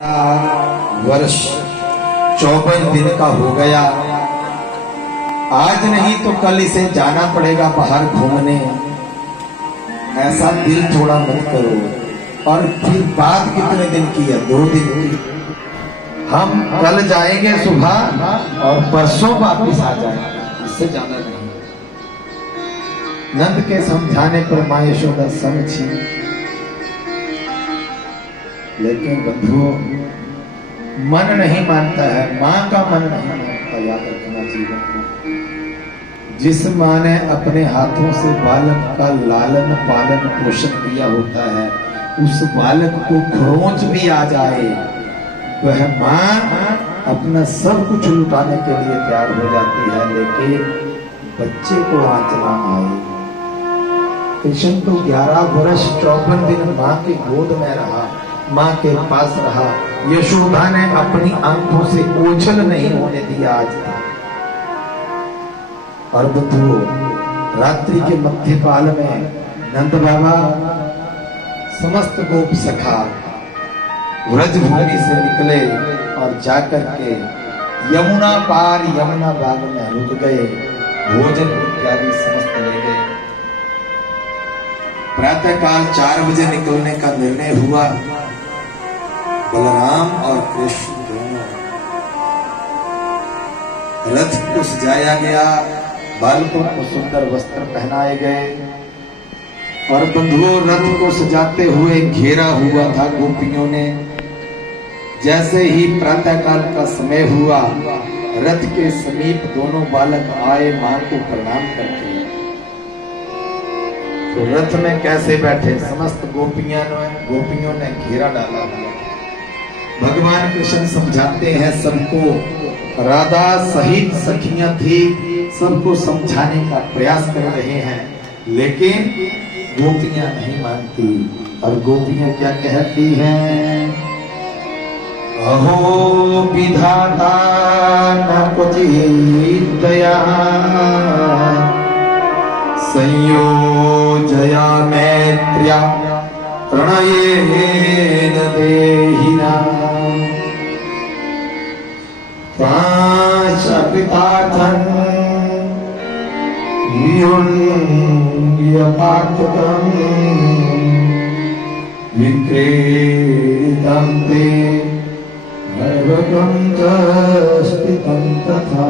वर्ष 54 दिन का हो गया। आज नहीं तो कल इसे जाना पड़ेगा बाहर घूमने। ऐसा दिल थोड़ा मत करो। और फिर बात कितने दिन की है? 2 दिन की। हम कल जाएंगे सुबह और परसों वापिस आ जाएंगे, इससे ज्यादा नहीं। नंद के समझाने पर माँ यशोदा समझी, लेकिन बंधुओं मन नहीं मानता है। माँ का मन नहीं मानता, याद रखना जीवन में। जिस माँ ने अपने हाथों से बालक का लालन पालन पोषण किया होता है, उस बालक को खरोंच भी आ जाए, वह माँ अपना सब कुछ लुटाने के लिए तैयार हो जाती है, लेकिन बच्चे को आंच ना आए। कृष्ण तो 11 वर्ष 54 दिन माँ के गोद में रहा, माँ के पास रहा। यशोदा ने अपनी आंखों से ओझल नहीं होने दिया आज तक। और बंधुओं, रात्रि के मध्यकाल में नंद बाबा समस्त गोप सखा व्रजभूमि से निकले और जाकर के यमुना पार यमुना बाग में रुक गए। भोजन इत्यादि समस्त ले गए। प्रातःकाल 4 बजे निकलने का निर्णय हुआ। बलराम और कृष्ण दोनों रथ को सजाया गया, बालकों को सुंदर वस्त्र पहनाए गए और बंधुओं रथ को सजाते हुए घेरा हुआ था गोपियों ने। जैसे ही प्रातःकाल का समय हुआ, रथ के समीप दोनों बालक आए मां को प्रणाम करके। तो रथ में कैसे बैठे? समस्त गोपियों ने घेरा डाला हुआ। भगवान कृष्ण समझाते हैं सबको। राधा सहित सखियां थी, सबको समझाने का प्रयास कर रहे हैं, लेकिन गोपियां नहीं मानती। और गोपियां क्या कहती हैं? अहो विधाता न क्वचित् दया संयोजया मैत्र्या प्रणयेन देहिना पांचकृतार्थं वियुञ्ज्यपार्थकं विक्रीडितं ते सर्वं स्थितं तथा।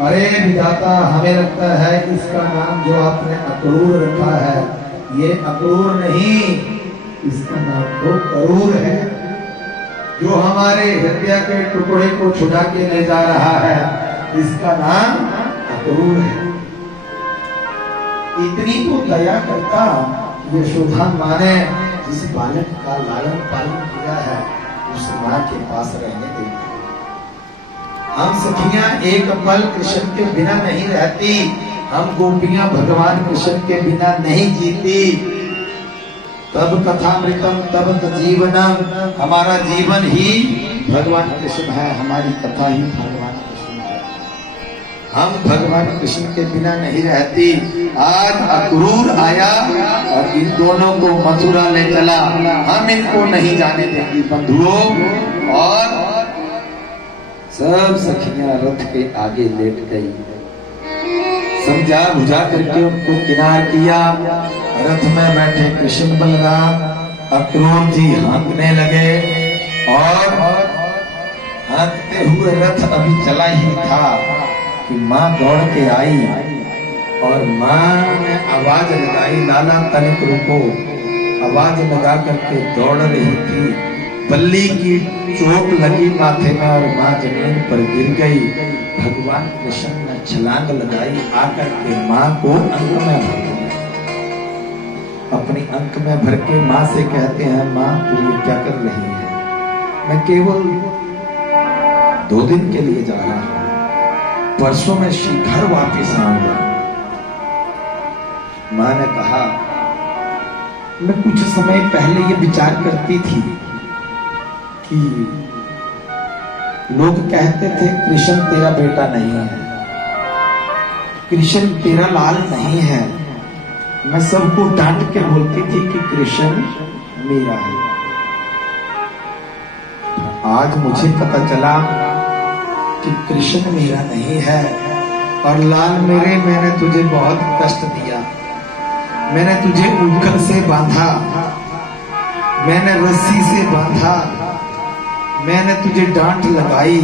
अरे विधाता, हमें लगता है इसका नाम जो आपने अक्रूर रखा है, ये अक्रूर नहीं, इसका नाम तो करूर है। जो हमारे हृदय के टुकड़े को छुड़ा के ले जा रहा है, इसका नाम अक्रूर है। इतनी तो दया करता यशोदा माँ ने जिस बालक का लालन पालन किया है, उस माँ के पास रहने देती। हम सखियां एक पल कृष्ण के बिना नहीं रहती। हम गोपियां भगवान कृष्ण के बिना नहीं जीती। तब कथामृतम तब जीवनम। हमारा जीवन ही भगवान कृष्ण है, हमारी कथा ही भगवान कृष्ण है। हम भगवान कृष्ण के बिना नहीं रहती। आज अक्रूर आया और इन दोनों को मथुरा ले चला। हम इनको नहीं जाने देंगे बंधुओं। और सब सखियां रथ के आगे लेट गई। समझा बुझा करके उनको किनार किया। रथ में बैठे कृष्ण बलराम अक्रूर जी हाँकने लगे और हाँकते हुए रथ अभी चला ही था कि माँ दौड़ के आई और माँ ने आवाज लगाई, लाला तनिक रुको। आवाज लगा करके दौड़ रही थी। बल्ली की चोट लगी माथे में और माँ जमीन पर गिर गई। भगवान कृष्ण ने छलांग लगाई, आकर के माँ को अंक में भर दिया। अपनी अंक में भर के माँ से कहते हैं, माँ तू ये क्या कर रही है? मैं केवल 2 दिन के लिए जा रहा हूं, परसों में घर वापिस आऊंगा। माँ ने कहा, मैं कुछ समय पहले ये विचार करती थी कि लोग कहते थे कृष्ण तेरा बेटा नहीं है, कृष्ण तेरा लाल नहीं है। मैं सबको डांट के बोलती थी कि कृष्ण मेरा है। आज मुझे पता चला कि कृष्ण मेरा नहीं है और लाल मेरे, मैंने तुझे बहुत कष्ट दिया, मैंने तुझे उखल से बांधा, मैंने रस्सी से बांधा, मैंने तुझे डांट लगाई,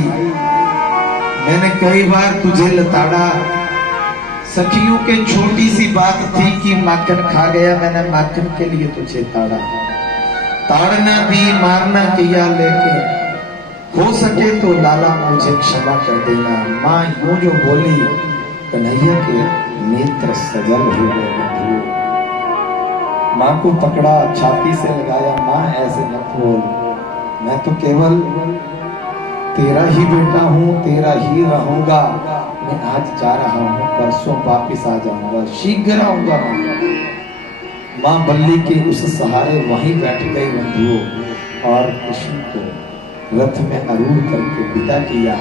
मैंने कई बार तुझे लताड़ा। सखियों के छोटी सी बात थी कि माखन खा गया, मैंने माखन के लिए तुझे ताड़ा, ताड़ना दी, मारना किया, लेके हो सके तो लाला मुझे क्षमा कर देना। माँ यूं जो बोली, कन्हैया के नेत्र सजल हो गए। माँ को पकड़ा, छाती से लगाया, माँ ऐसे न बोल, मैं तो केवल तेरा ही बेटा हूँ, तेरा ही रहूंगा। मैं आज जा रहा हूँ, परसों वापिस आ जाऊंगा, शीघ्र आऊंगा। माँ बल्ली के उस सहारे वहीं बैठ गई बंधुओं और कृष्ण को रथ में आरूढ़ करके विदा किया।